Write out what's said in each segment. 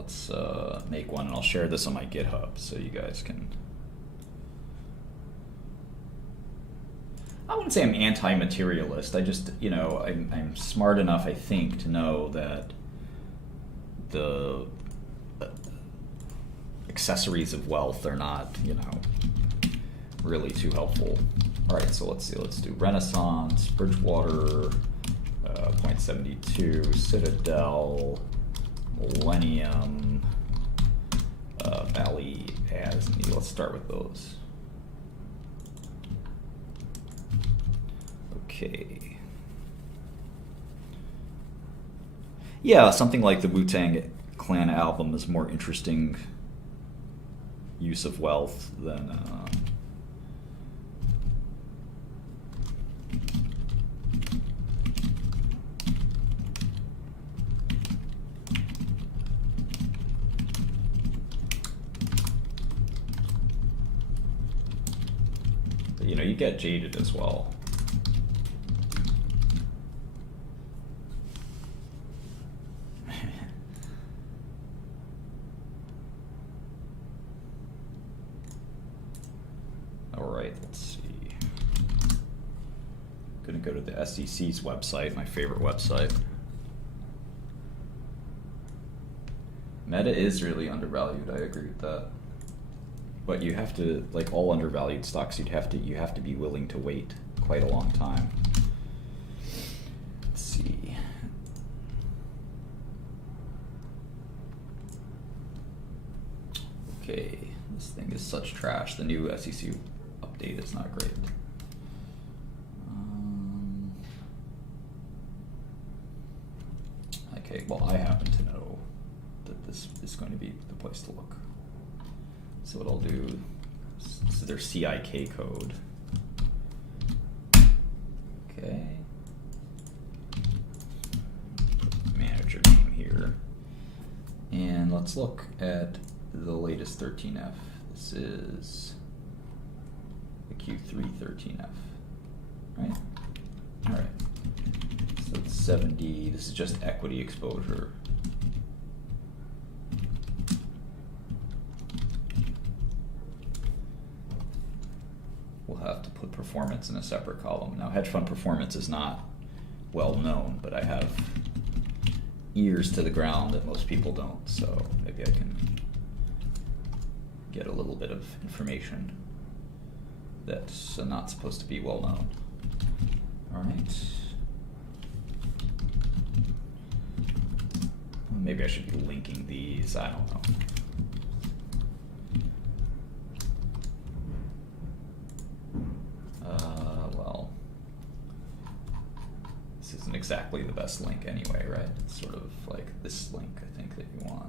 let's make one, and I'll share this on my GitHub so you guys can. I wouldn't say I'm anti-materialist. I just, I'm smart enough, I think, to know that the accessories of wealth are not, really too helpful. All right, so let's see. Let's do Renaissance, Bridgewater, 0.72, Citadel, Millennium, Valley, ASME. Let's start with those. Okay. Yeah, something like the Wu-Tang Clan album is more interesting use of wealth than you get jaded as well. All right, let's see. I'm gonna go to the SEC's website, my favorite website. Meta is really undervalued, I agree with that. But you have to, like all undervalued stocks, you have to be willing to wait quite a long time. Let's see. Okay, this thing is such trash. The new SEC update is not great. Okay, well, I happen to know that this is going to be the place to look. So what I'll do, this is their CIK code. Okay. Manager name here. And let's look at the latest 13F. This is the Q3 13F, right? All right. So it's 70, this is just equity exposure. We'll have to put performance in a separate column. Now, hedge fund performance is not well known, but I have ears to the ground that most people don't, so maybe I can get a little bit of information that's not supposed to be well known. All right. Maybe I should be linking these, I don't know. Well, this isn't exactly the best link anyway, right? It's sort of like this link, I think, that you want.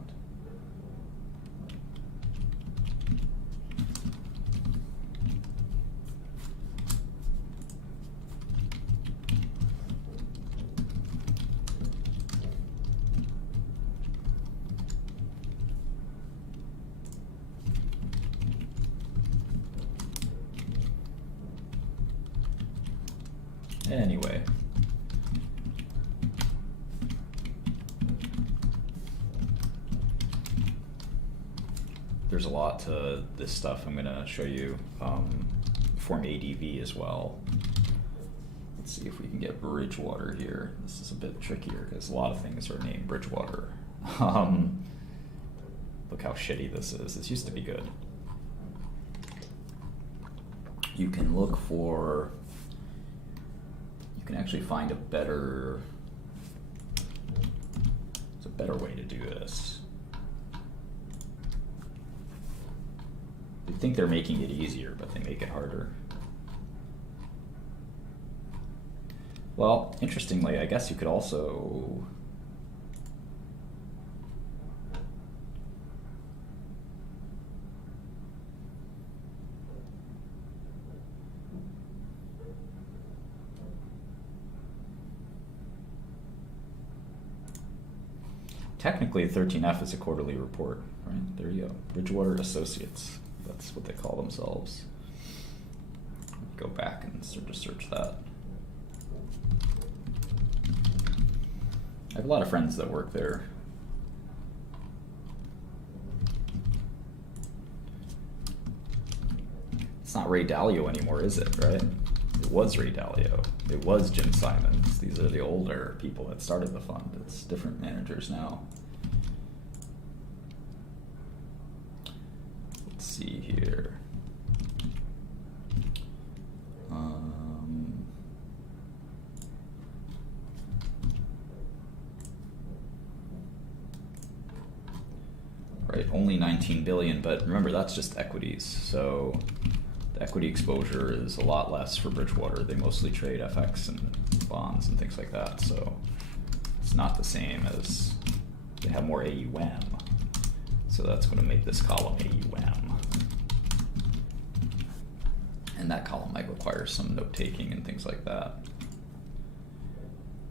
Anyway. There's a lot to this stuff. I'm going to show you form ADV as well. Let's see if we can get Bridgewater here. This is a bit trickier because a lot of things are named Bridgewater. Look how shitty this is. This used to be good. You can look for... You can actually find a better way to do this. You'd think they're making it easier, but they make it harder. Well, interestingly, I guess you could also technically 13F is a quarterly report, right? There you go. Bridgewater Associates. That's what they call themselves. Go back and sort of search that. I have a lot of friends that work there. It's not Ray Dalio anymore, is it, right? It was Ray Dalio. It was Jim Simons. These are the older people that started the fund. It's different managers now. Let's see here. Right, only 19 billion, but remember that's just equities. So the equity exposure is a lot less for Bridgewater. They mostly trade FX and bonds and things like that. So it's not the same as, they have more AUM. So that's going to make this column AUM. And that column might require some note taking and things like that.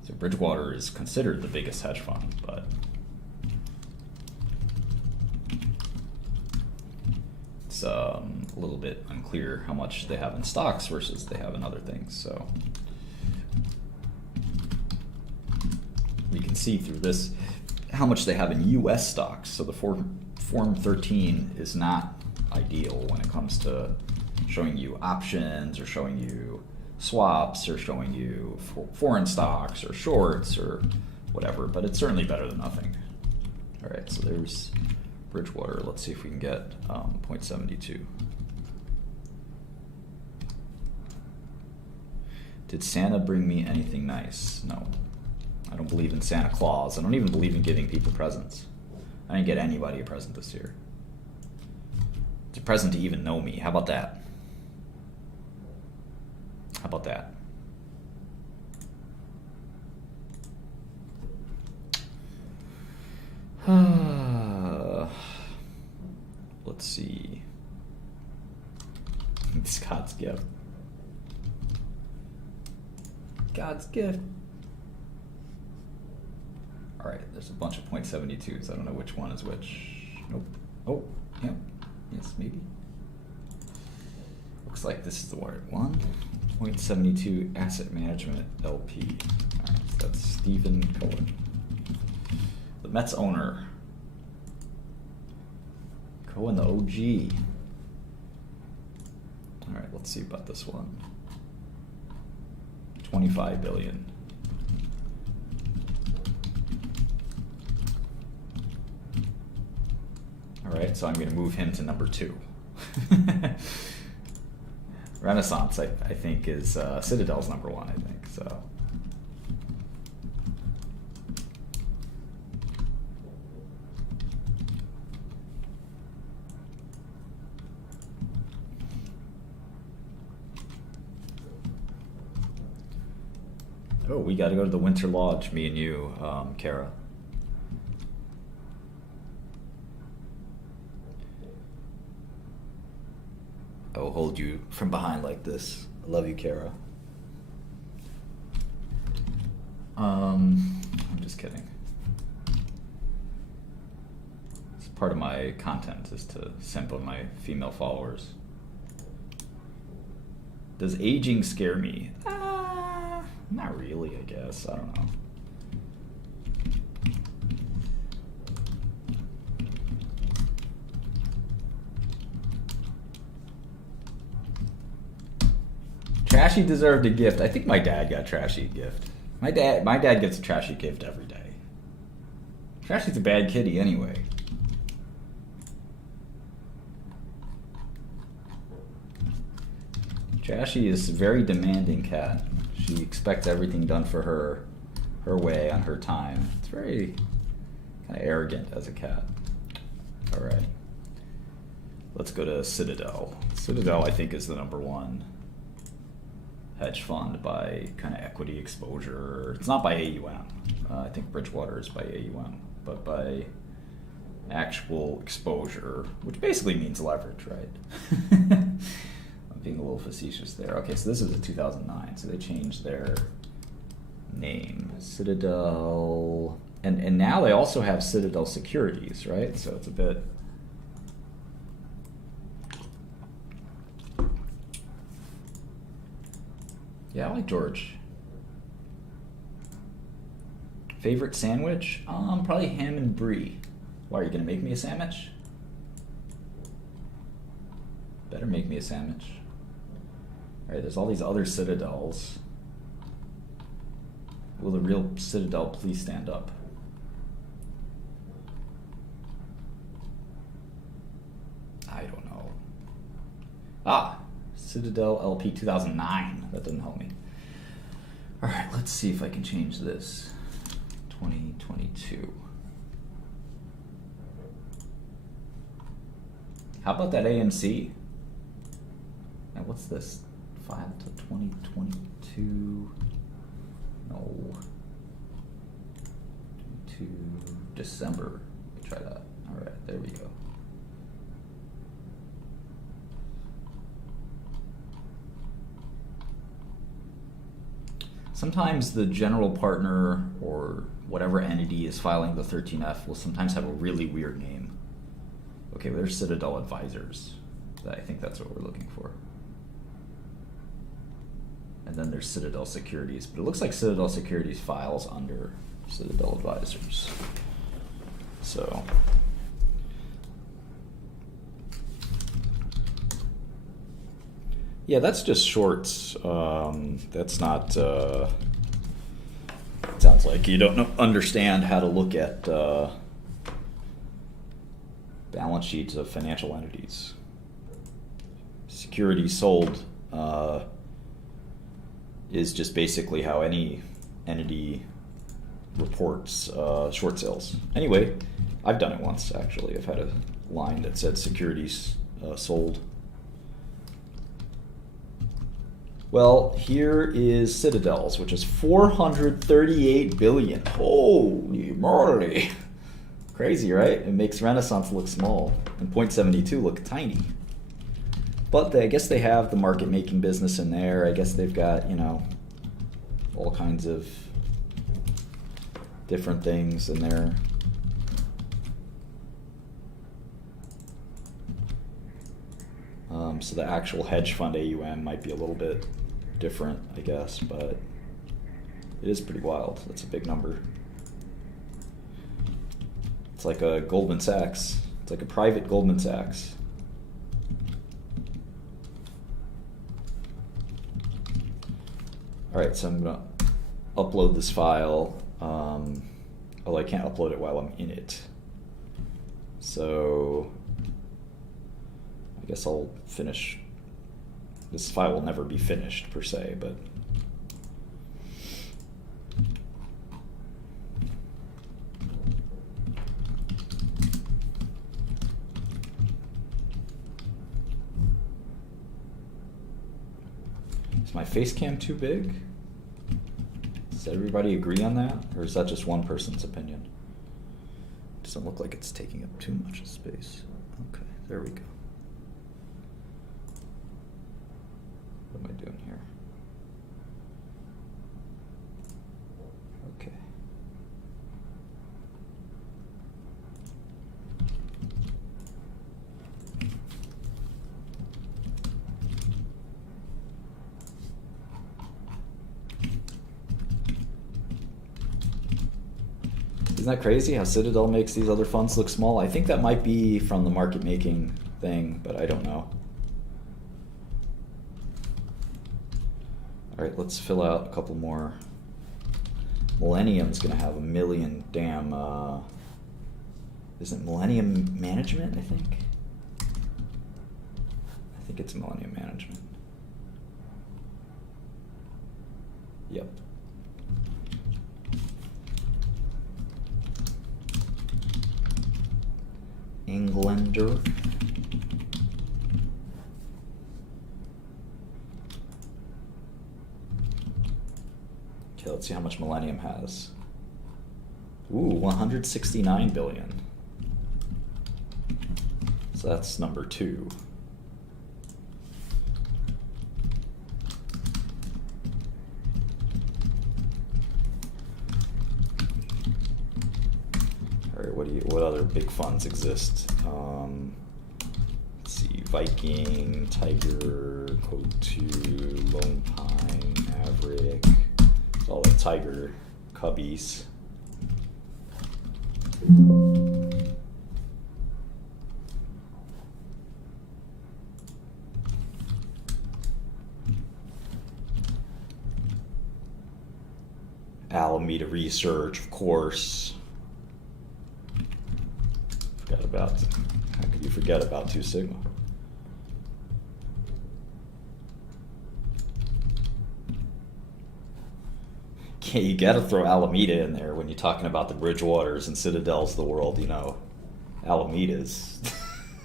So Bridgewater is considered the biggest hedge fund, but it's a little bit unclear how much they have in stocks versus they have in other things. So we can see through this how much they have in US stocks. So the Form 13 is not ideal when it comes to showing you options or showing you swaps or showing you foreign stocks or shorts or whatever, but it's certainly better than nothing. All right, so there's Bridgewater. Let's see if we can get 0.72. Did Santa bring me anything nice? No. I don't believe in Santa Claus. I don't even believe in giving people presents. I didn't get anybody a present this year. It's a present to even know me. How about that? How about that? Let's see. It's God's gift. God's gift. All right, there's a bunch of 0.72s. I don't know which one is which. Nope. Oh, yep. Yes, maybe. Looks like this is the one. 0.72 Asset Management LP. All right, so that's Stephen Cohen, the Mets owner. Cohen, the OG. All right, let's see about this one. 25 billion. All right, so I'm going to move him to number 2. Renaissance, I think, is Citadel's number 1, I think, so. Oh, we got to go to the Winter Lodge, me and you, Kara. I will hold you from behind like this. I love you, Kara. I'm just kidding. It's part of my content is to simp on my female followers. Does aging scare me? Not really, I guess. I don't know. Trashy deserved a gift. I think my dad got Trashy a gift. My dad gets a Trashy gift every day. Trashy's a bad kitty anyway. Trashy is a very demanding cat. She expects everything done for her way, on her time. It's very kind of arrogant as a cat. All right. Let's go to Citadel. Citadel, I think, is the number 1 hedge fund by kind of equity exposure. It's not by AUM. I think Bridgewater is by AUM, but by actual exposure, which basically means leverage, right? I'm being a little facetious there. Okay, so this is a 2009, so they changed their name. Citadel, and now they also have Citadel Securities, right? So it's a bit... Yeah, I like George. Favorite sandwich? Probably ham and brie. Why, are you gonna make me a sandwich? Better make me a sandwich. Alright, there's all these other Citadels. Will the real Citadel please stand up? I don't know. Ah! Citadel LP 2009. That doesn't help me. Alright, let's see if I can change this. 2022. How about that AMC? Now what's this? File to 2022. No. To December. Let me try that. Alright, there we go. Sometimes the general partner or whatever entity is filing the 13F will sometimes have a really weird name. Okay, well, there's Citadel Advisors. I think that's what we're looking for. And then there's Citadel Securities, but it looks like Citadel Securities files under Citadel Advisors. So yeah, that's just shorts. That's not. It sounds like you don't understand how to look at balance sheets of financial entities. Securities sold is just basically how any entity reports short sales. Anyway, I've done it once actually. I've had a line that said securities sold. Well, here is Citadel's, which is 438 billion. Holy moly. Crazy, right? It makes Renaissance look small and 0.72 look tiny. But I guess they have the market making business in there. I guess they've got, you know, all kinds of different things in there. So the actual hedge fund AUM might be a little bit different, I guess, but it is pretty wild. That's a big number. It's like a Goldman Sachs. It's like a private Goldman Sachs. All right, so I'm gonna upload this file. Although I can't upload it while I'm in it. So I guess I'll finish. This file will never be finished per se, but is my face cam too big? Does everybody agree on that? Or is that just one person's opinion? Doesn't look like it's taking up too much space. Okay, there we go. What am I doing here? Okay. Isn't that crazy how Citadel makes these other funds look small? I think that might be from the market making thing, but I don't know. All right, let's fill out a couple more. Millennium's gonna have 1 million damn, isn't Millennium Management, I think? I think it's Millennium Management. Yep. Englander. Okay, let's see how much Millennium has. Ooh, 169 billion. So that's number 2. All right, what other big funds exist? Let's see, Viking, Tiger, Code 2, Lone Pine, Maverick. All the Tiger cubbies. Alameda Research, of course. Forgot about, how could you forget about 2 Sigma? Okay, you gotta throw Alameda in there when you're talking about the Bridgewaters and Citadels of the world, you know. Alameda's.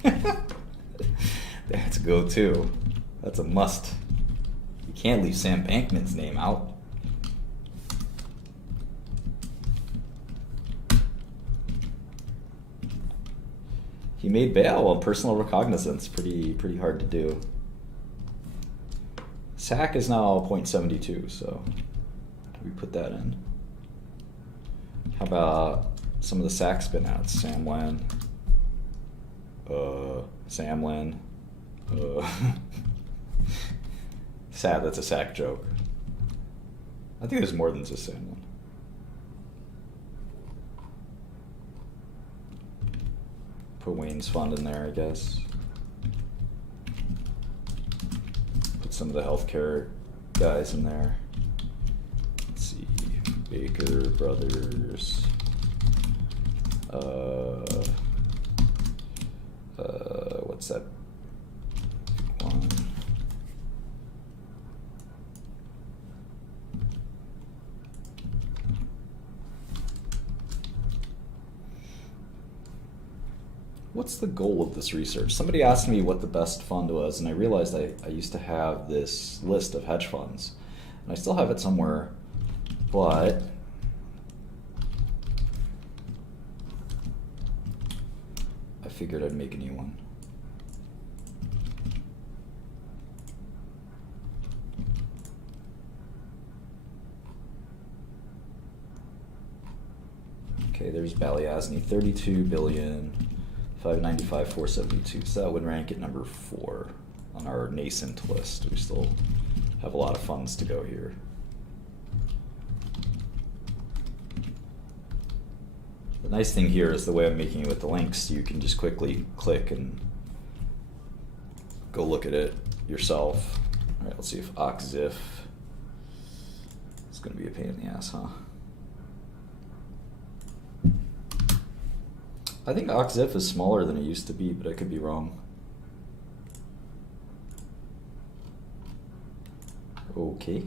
That's a go-to. That's a must. You can't leave Sam Bankman's name out. He made bail on personal recognizance. Pretty hard to do. SAC is now 0.72, so we put that in. How about some of the SAC spinouts? Sam Lin. Sam Lin. Sad, that's a SAC joke. I think there's more than just Sam Lin. Put Wayne's Fund in there, I guess. Put some of the healthcare guys in there. Let's see. Baker Brothers. What's that one? What's the goal of this research? Somebody asked me what the best fund was, and I realized I used to have this list of hedge funds. And I still have it somewhere, but I figured I'd make a new one. Okay, there's Balyasny, 32 billion, 595, 472. So that would rank at number 4 on our nascent list. We still have a lot of funds to go here. The nice thing here is the way I'm making it with the links. You can just quickly click and go look at it yourself. All right, let's see if OXIF. It's going to be a pain in the ass, huh? I think OXIF is smaller than it used to be, but I could be wrong. Okay.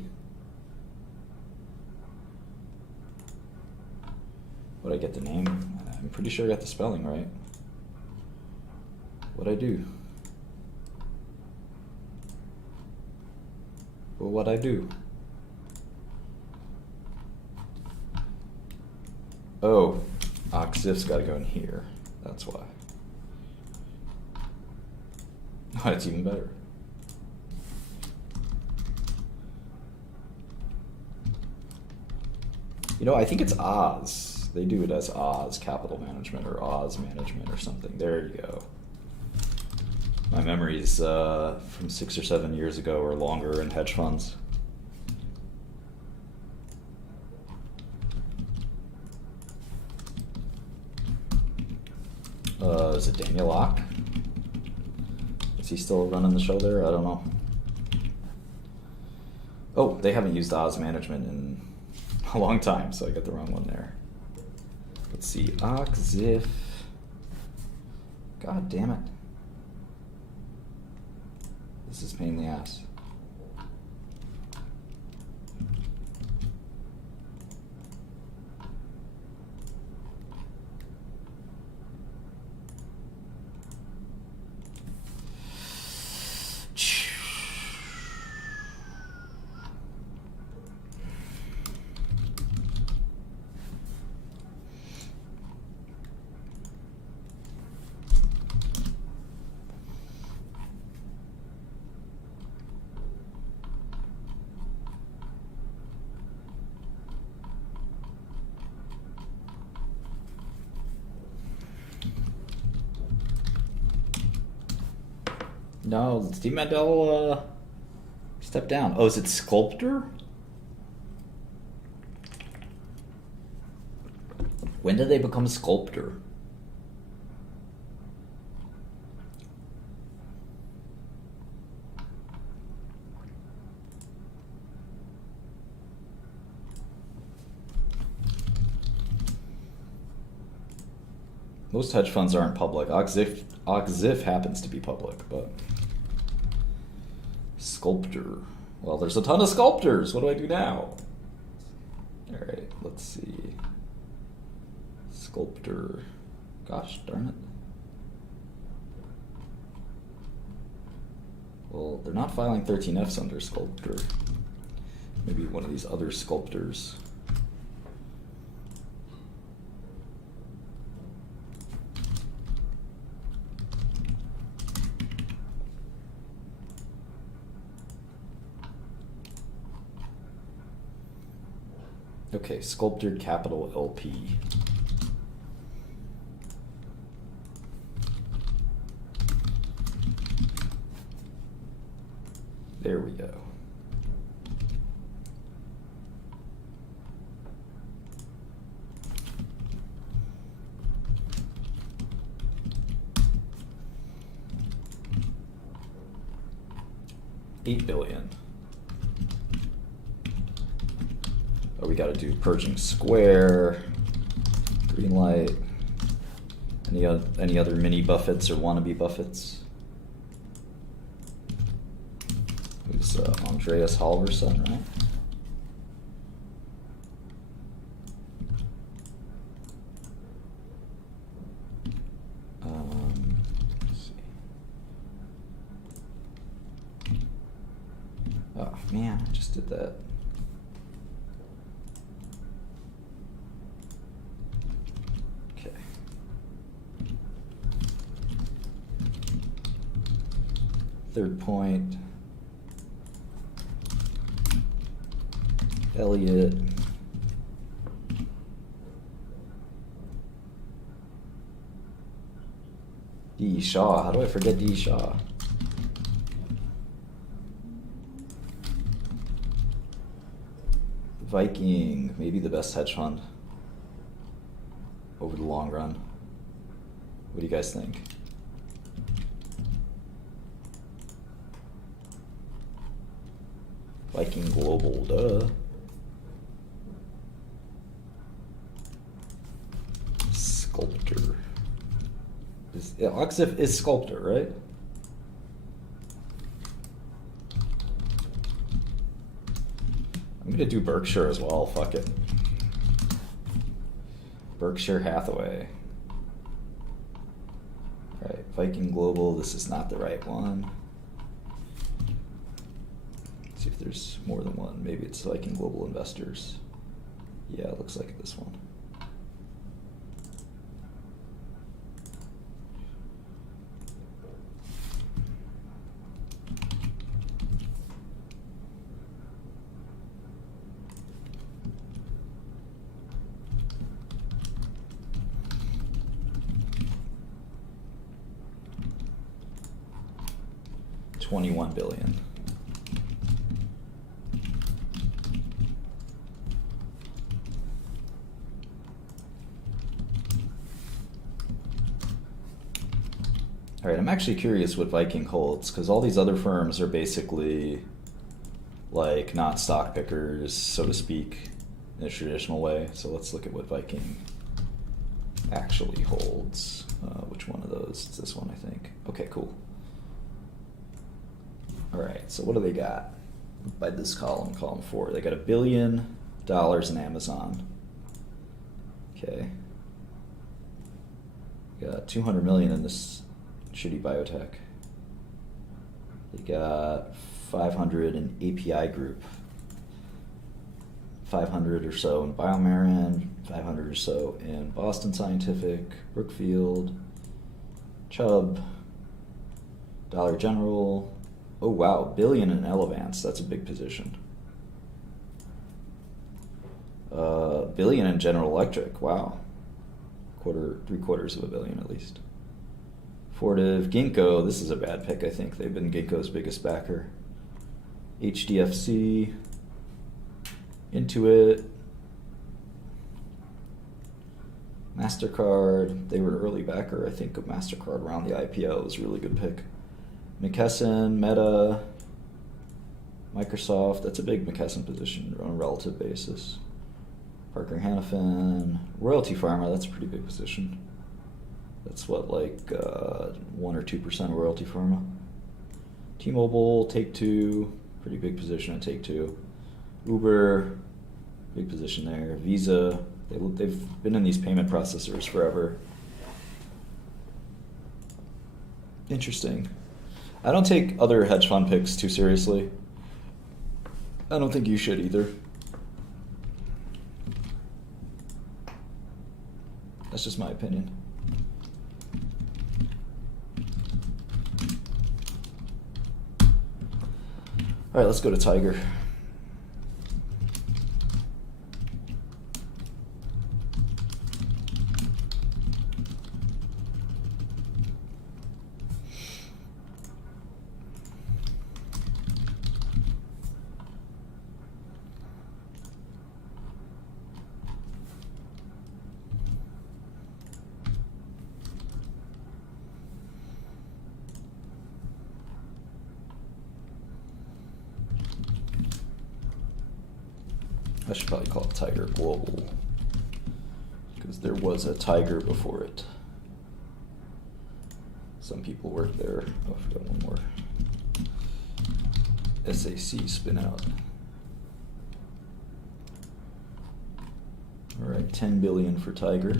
Would I get the name? I'm pretty sure I got the spelling right. What'd I do? Well, what'd I do? Oh, OXIF's got to go in here. That's why. Oh, that's even better. You know, I think it's Oz. They do it as Oz Capital Management or Oz Management or something. There you go. My memories from 6 or 7 years ago or longer in hedge funds. Is it Daniel Locke? Is he still running the show there? I don't know. Oh, they haven't used Oz Management in a long time, so I got the wrong one there. Let's see, OXIF. God damn it. This is a pain in the ass. No, Steve Mandel stepped down. Oh, is it Sculptor? When did they become Sculptor? Most hedge funds aren't public. Oxif happens to be public, but Sculptor. Well, there's a ton of sculptors. What do I do now? All right, let's see. Sculptor. Gosh darn it. Well, they're not filing 13Fs under Sculptor. Maybe one of these other sculptors. Okay, Sculpted Capital LP. There we go. $8 billion. Oh, we got to do Purging Square, green light. Any other mini Buffets or wannabe Buffets? Who's Andreas Halvorson, right? Let's see. Oh man, I just did that. Okay. Third Point. Elliott. D. Shaw. How do I forget D. Shaw? Viking. Maybe the best hedge fund over the long run. What do you guys think? Viking Global, duh. Sculptor. Oxif is Sculptor, right? I'm gonna do Berkshire as well, fuck it. Berkshire Hathaway. Alright, Viking Global, this is not the right one. Let's see if there's more than one. Maybe it's Viking Global Investors. Yeah, it looks like this one. $21 billion. All right, I'm actually curious what Viking holds, because all these other firms are basically like not stock pickers, so to speak, in a traditional way. So let's look at what Viking actually holds. Which one of those? It's this one, I think. Okay, cool. All right, so what do they got? By this column 4, they got $1 billion in Amazon. Okay. Got 200 million in this shitty biotech. They got 500 in API Group, 500 or so in Biomarin, 500 or so in Boston Scientific, Brookfield, Chubb, Dollar General. Oh wow, $1 billion in Elevance. That's a big position. $1 billion in General Electric. Wow, 3/4 billion at least. Fortive, Ginkgo. This is a bad pick, I think. They've been Ginkgo's biggest backer. HDFC, Intuit, MasterCard. They were an early backer, I think, of MasterCard around the IPO. It was a really good pick. McKesson, Meta, Microsoft. That's a big McKesson position on a relative basis. Parker Hannifin, Royalty Pharma. That's a pretty big position. That's what, like 1 or 2% royalty for him. T-Mobile, Take-Two, pretty big position at Take-Two. Uber, big position there. Visa, they've been in these payment processors forever. Interesting. I don't take other hedge fund picks too seriously. I don't think you should either. That's just my opinion. All right, let's go to Tiger. I should probably call it Tiger Global, because there was a Tiger before it. Some people work there. Oh, I forgot one more. SAC spin out. All right, 10 billion for Tiger.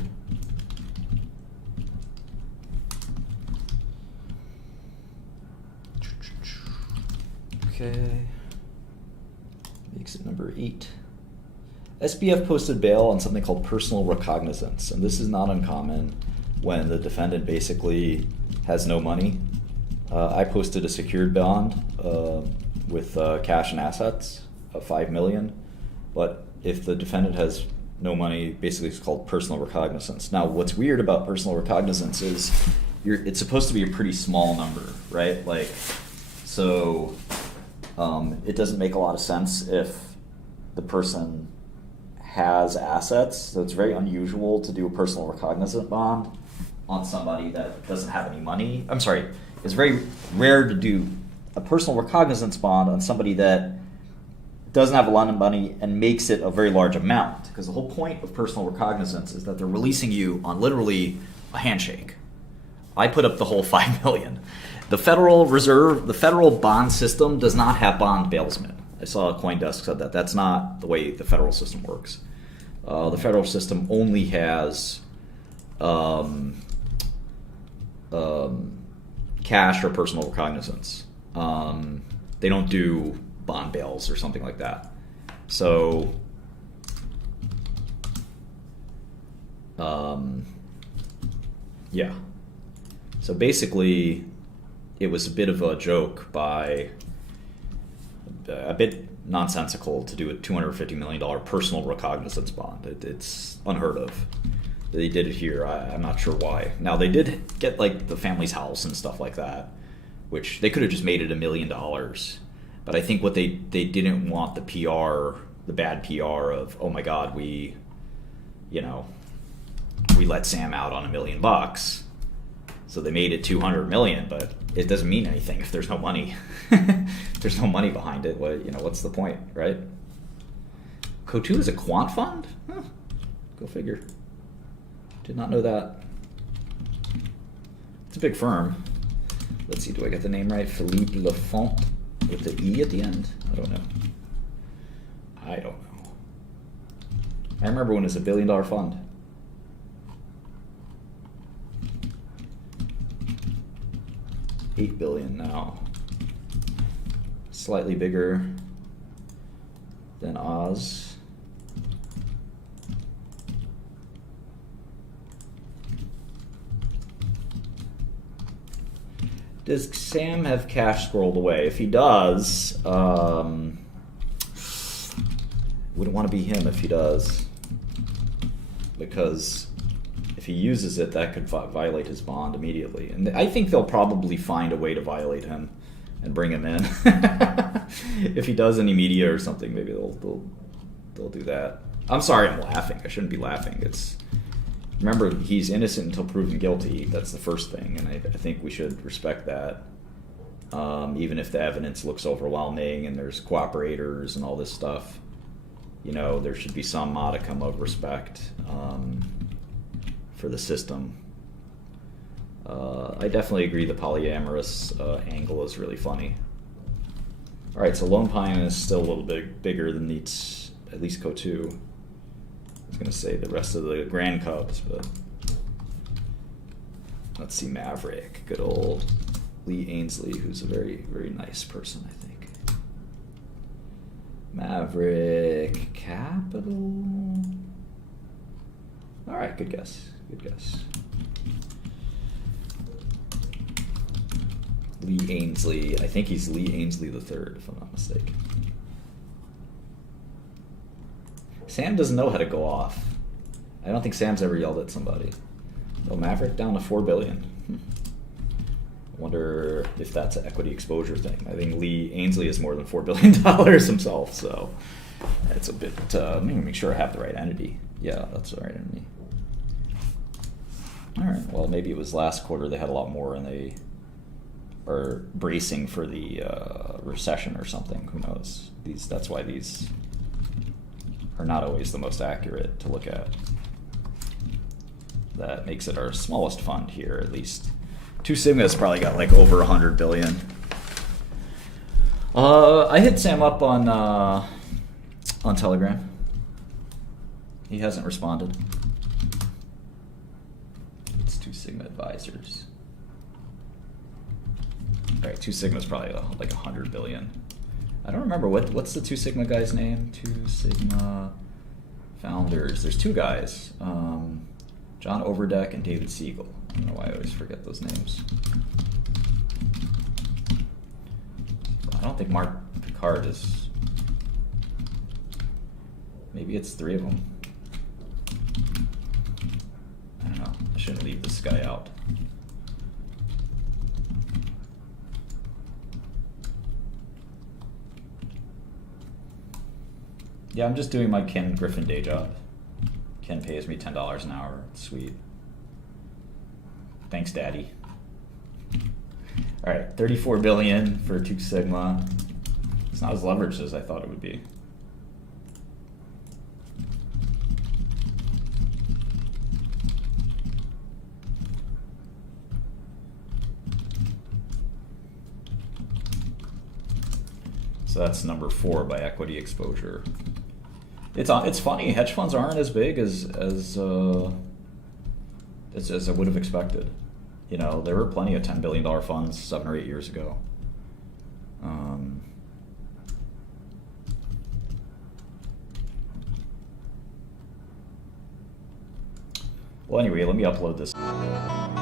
Okay. Makes it number 8. SBF posted bail on something called personal recognizance, and this is not uncommon when the defendant basically has no money. I posted a secured bond with cash and assets of $5 million, but if the defendant has no money, basically it's called personal recognizance. Now, what's weird about personal recognizance is it's supposed to be a pretty small number, right? Like, so it doesn't make a lot of sense if the person has assets, so it's very unusual to do a personal recognizant bond on somebody that doesn't have any money. I'm sorry, it's very rare to do a personal recognizance bond on somebody that doesn't have a lot of money and makes it a very large amount, because the whole point of personal recognizance is that they're releasing you on literally a handshake. I put up the whole $5 million. The Federal Reserve, the federal bond system does not have bond bailsmen. I saw CoinDesk said that. That's not the way the federal system works. The federal system only has cash or personal recognizance. They don't do bond bails or something like that. So, yeah. So basically, it was a bit of a joke by a bit nonsensical to do a $250 million personal recognizance bond. It's unheard of. They did it here. I'm not sure why. Now, they did get like the family's house and stuff like that, which they could have just made it $1 million. But I think what they didn't want the PR, the bad PR of, oh my God, we let Sam out on $1 million. So they made it 200 million, but it doesn't mean anything if there's no money. There's no money behind it. What's the point, right? Coatue is a quant fund? Huh. Go figure. Did not know that. It's a big firm. Let's see, do I get the name right? Philippe Lafont with the E at the end? I don't know. I remember when it was $1 billion fund. $8 billion now. Slightly bigger than Oz. Does Sam have cash squirreled away? If he does, wouldn't want to be him if he does, because if he uses it, that could violate his bond immediately. And I think they'll probably find a way to violate him and bring him in. If he does any media or something, maybe they'll do that. I'm sorry, I'm laughing. I shouldn't be laughing. Remember, he's innocent until proven guilty. That's the first thing, and I think we should respect that. Even if the evidence looks overwhelming and there's cooperators and all this stuff, there should be some modicum of respect for the system. I definitely agree the polyamorous angle is really funny. All right, so Lone Pine is still a little bit bigger than needs at least Co2. I was going to say the rest of the Grand Cubs, but let's see Maverick. Good old Lee Ainsley, who's a very, very nice person, I think. Maverick Capital. All right, good guess. Good guess. Lee Ainsley. I think he's Lee Ainsley the third, if I'm not mistaken. Sam doesn't know how to go off. I don't think Sam's ever yelled at somebody. Oh, Maverick down to $4 billion. I wonder if that's an equity exposure thing. I think Lee Ainsley is more than $4 billion himself, so it's a bit. Let me make sure I have the right entity. Yeah, that's the right entity. All right. Well, maybe it was last quarter they had a lot more and they are bracing for the recession or something. Who knows? That's why these are not always the most accurate to look at. That makes it our smallest fund here, at least. Two Sigma's probably got like over 100 billion. I hit Sam up on Telegram. He hasn't responded. It's Two Sigma Advisors. All right, Two Sigma's probably like 100 billion. I don't remember what's the Two Sigma guy's name. Two Sigma founders. There's two guys, John Overdeck and David Siegel. I don't know why I always forget those names. I don't think Mark Picard is. Maybe it's three of them. I don't know. I shouldn't leave this guy out. Yeah, I'm just doing my Ken Griffin day job. Ken pays me $10 an hour. It's sweet. Thanks, Daddy. All right, 34 billion for Two Sigma. It's not as leveraged as I thought it would be. So that's number 4 by equity exposure. It's funny. Hedge funds aren't as big as I would have expected. You know, there were plenty of $10 billion funds 7 or 8 years ago. Well, anyway, let me upload this.